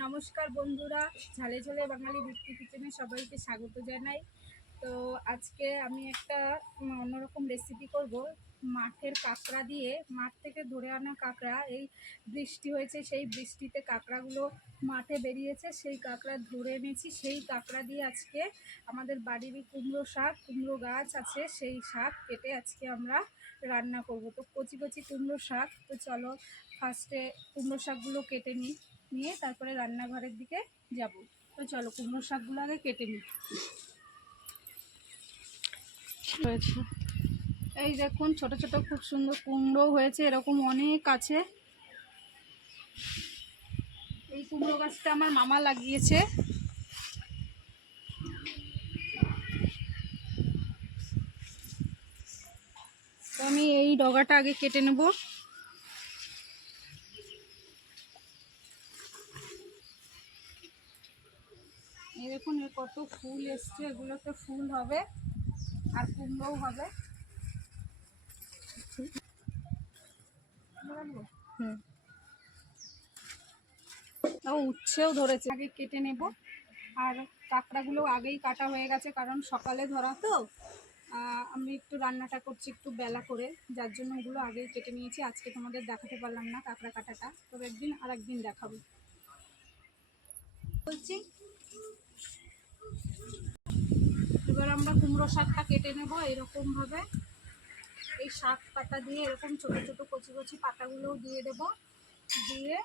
নমস্কার বন্ধুরা, ঝালে ঝালে বাঙালি বৃত্তি কিচেনে সবাইকে স্বাগত জানাই। তো আজকে আমি একটা অন্যরকম রেসিপি করব। মাঠের কাঁকড়া দিয়ে, মাঠ থেকে ধরে আনা কাঁকড়া, এই বৃষ্টি হয়েছে, সেই বৃষ্টিতে কাঁকড়াগুলো মাঠে বেরিয়েছে, সেই কাঁকড়া ধরে এনেছি। সেই কাঁকড়া দিয়ে আজকে আমাদের বাড়িরই কুমড়ো গাছ আছে, সেই শাক কেটে আজকে আমরা রান্না করব। তো কচি কচি কুমড়ো শাক, তো চলো ফার্স্টে কুমড়ো শাকগুলো কেটে নিয়ে তারপরে রান্নাঘরের দিকে যাব। তো চলো কুমড়ো শাকগুলো আগে কেটে নিই। এই দেখুন, ছোট ছোট খুব সুন্দর কুমড়ো হয়েছে, এরকম অনেক আছে। এই কুমড়ো গাছটা আমার মামা লাগিয়েছে। তো আমি এই ডগাটা আগে কেটে নেব। এই দেখুন, এর কত ফুল এসছে, এগুলোতে ফুল হবে আর কুমড়োও হবে। উচ্ছেও ধরেছে, আগে কেটে নেব। আর কাঁকড়াগুলো আগেই কাটা হয়ে গেছে, কারণ সকালে ধরা তো। আমি একটু রান্নাটা করছি একটু বেলা করে, যার জন্য ওগুলো আগেই কেটে নিয়েছি। আজকে তোমাদের দেখাতে পারলাম না কাঁকড়া কাটাটা, তবে আরেকদিন দেখাবো বলছি। এবার আমরা কুমড়ো শাকটা কেটে নেব এরকম ভাবে। এই শাক পাতা দিয়ে এরকম ছোট ছোট কচি কচি পাতাগুলোও দিয়ে দেব। দিয়ে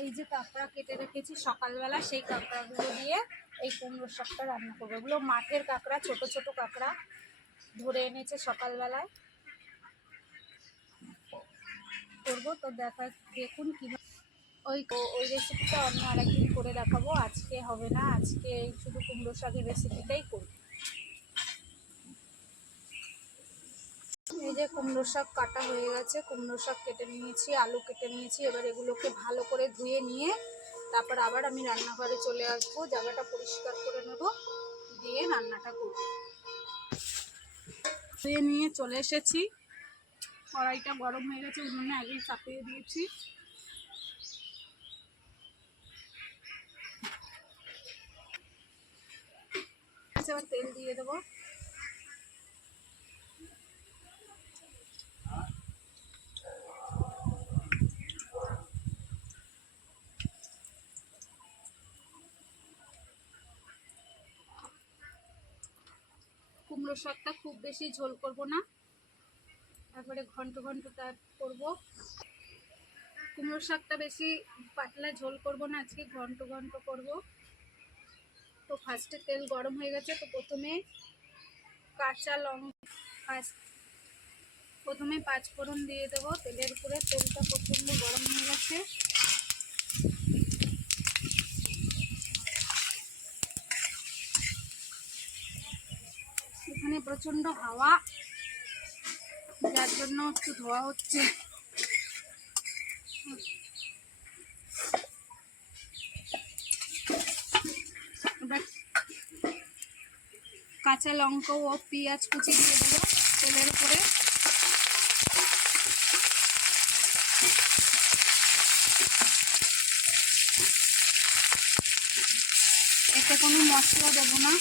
এই যে কাঁকড়া কেটে রেখেছি সকালবেলা, সেই কাঁকড়াগুলো দিয়ে এই কুমড়ো শাকটা রান্না করবো। এগুলো মাঠের কাঁকড়া, ছোট ছোট কাঁকড়া ধরে এনেছে সকালবেলায় করবো। তো দেখুন কীভাবে ওই রেসিপিটা অন্য আরেকদিন করে দেখাবো, আজকে হবে না। আজকে শুধু কুমড়ো শাকের রেসিপিটাই করব। এই যে কুমড়ো শাক কাটা হয়ে গেছে, কুমড়ো শাক কেটে নিয়েছি, আলু কেটে নিয়েছি। এবার এগুলোকে ভালো করে ধুয়ে নিয়ে তারপর আবার আমি রান্নাঘরে চলে আসবো, জায়গাটা পরিষ্কার করে নেব, দিয়ে রান্নাটা করব। ধুয়ে নিয়ে চলে এসেছি, কড়াইটা গরম হয়ে গেছে, উনুনে আগেই চাপিয়ে দিয়েছি। এবার তেল দিয়ে দেবো। কুমড়ো শাকটা খুব বেশি ঝোল করব না, তারপরে ঘন্ট করব। কুমড়ো শাকটা বেশি পাতলা ঝোল করব না, আজকে ঘন্ট করব। তো ফার্স্টে তেল গরম হয়ে গেছে, তো প্রথমে পাঁচফোড়ন দিয়ে দেবো তেলের উপরে। তেলটা প্রচণ্ড গরম হয়ে গেছে। এখানে প্রচণ্ড হাওয়া, যার জন্য একটু ধোয়া হচ্ছে। এবার কাঁচা লঙ্কা ও পেঁয়াজ কুচি দিয়ে দেবো তেলের উপরে। এতে কোনো মশলা দেবো না।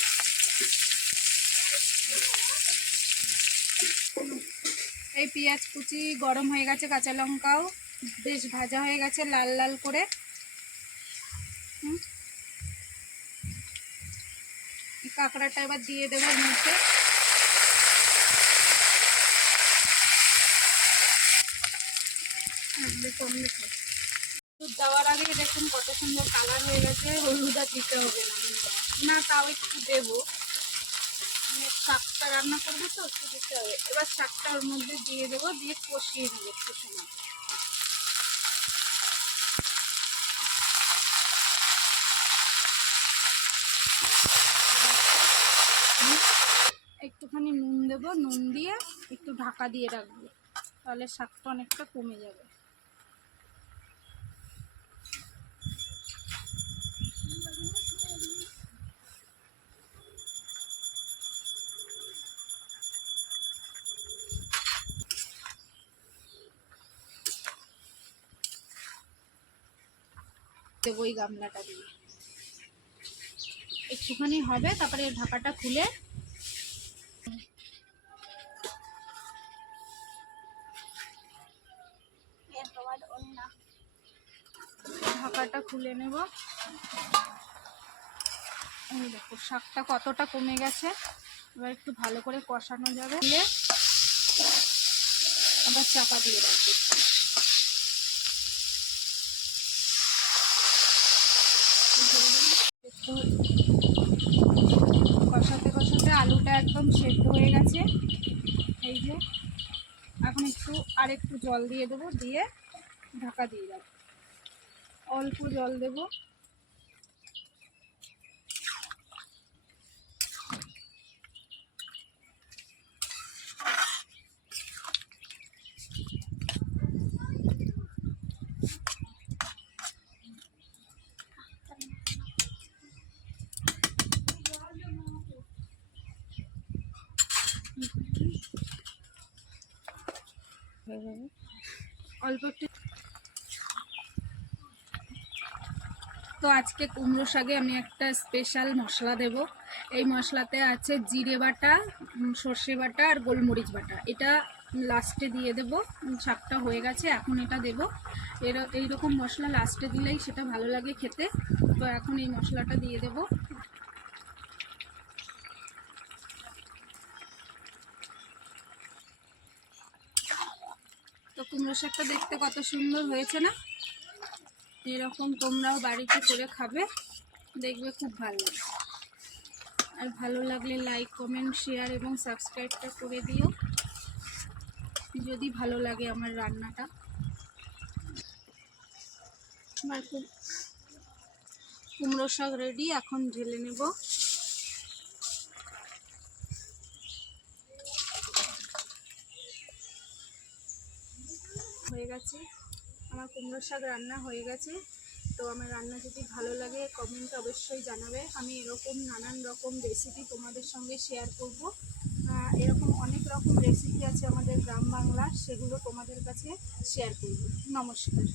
এই পেঁয়াজ কুচি গরম হয়ে গেছে, কাঁচা লঙ্কাও বেশ ভাজা হয়ে গেছে লাল লাল করে। কাঁকড়াটা এবার দিয়ে দেবো মধ্যে। দেওয়ার আগে দেখুন কত সুন্দর কালার হয়ে গেছে। হলুদ আর দিতে হবে না, তাও একটু দেবো, শাকটা রান্না করবো তো একটু দিতে হবে। এবার শাকটা ওর মধ্যে দিয়ে দেবো, দিয়ে কষিয়ে নেবো একটু সময়। একটুখানি নুন দেবো, নুন দিয়ে একটু ঢাকা দিয়ে রাখবো, তাহলে শাকটা অনেকটা কমে যাবে। দেবো ওই গামলাটা দিয়ে একটুখানি হবে, তারপরে ঢাকাটা খুলে ঢাকাটা খুলে নেব। এই দেখো শাকটা কতটা কমে গেছে, এবার একটু ভালো করে কষানো যাবে, আবার চাপা দিয়ে রাখবো। কষাতে কষাতে আলুটা একদম সেদ্ধ হয়ে গেছে। এই যে এখন একটু জল দিয়ে দেবো, দিয়ে ঢাকা দিয়ে দেবো। অল্প জল দেব। অল্প একটু। তো আজকে কুমড়ো শাকে আমি একটা স্পেশাল মশলা দেব। এই মশলাতে আছে জিরে বাটা, সর্ষে বাটা আর গোলমরিচ বাটা। এটা লাস্টে দিয়ে দেব। শাকটা হয়ে গেছে, এখন এটা দেব। এইরকম মশলা লাস্টে দিলেই সেটা ভালো লাগে খেতে। তো এখন এই মশলাটা দিয়ে দেব। তো কুমড়ো শাকটা দেখতে কত সুন্দর হয়েছে না? এরকম তোমরাও বাড়িতে করে খাবে, দেখবে খুব ভালো লাগে। আর ভালো লাগলে লাইক, কমেন্ট, শেয়ার এবং সাবস্ক্রাইবটা করে দিও যদি ভালো লাগে আমার রান্নাটা। আমার কুমড়ো শাক রেডি, এখন ঢেলে নেব। হয়ে গেছে আমার কুমড়ো শাক রান্না হয়ে গেছে। তো আমার রান্না যদি ভালো লাগে কমেন্টে অবশ্যই জানাবে। আমি এরকম নানান রকম রেসিপি তোমাদের সঙ্গে শেয়ার করব। এরকম অনেক রকম রেসিপি আছে আমাদের গ্রাম বাংলার, সেগুলো তোমাদের কাছে শেয়ার করব। নমস্কার।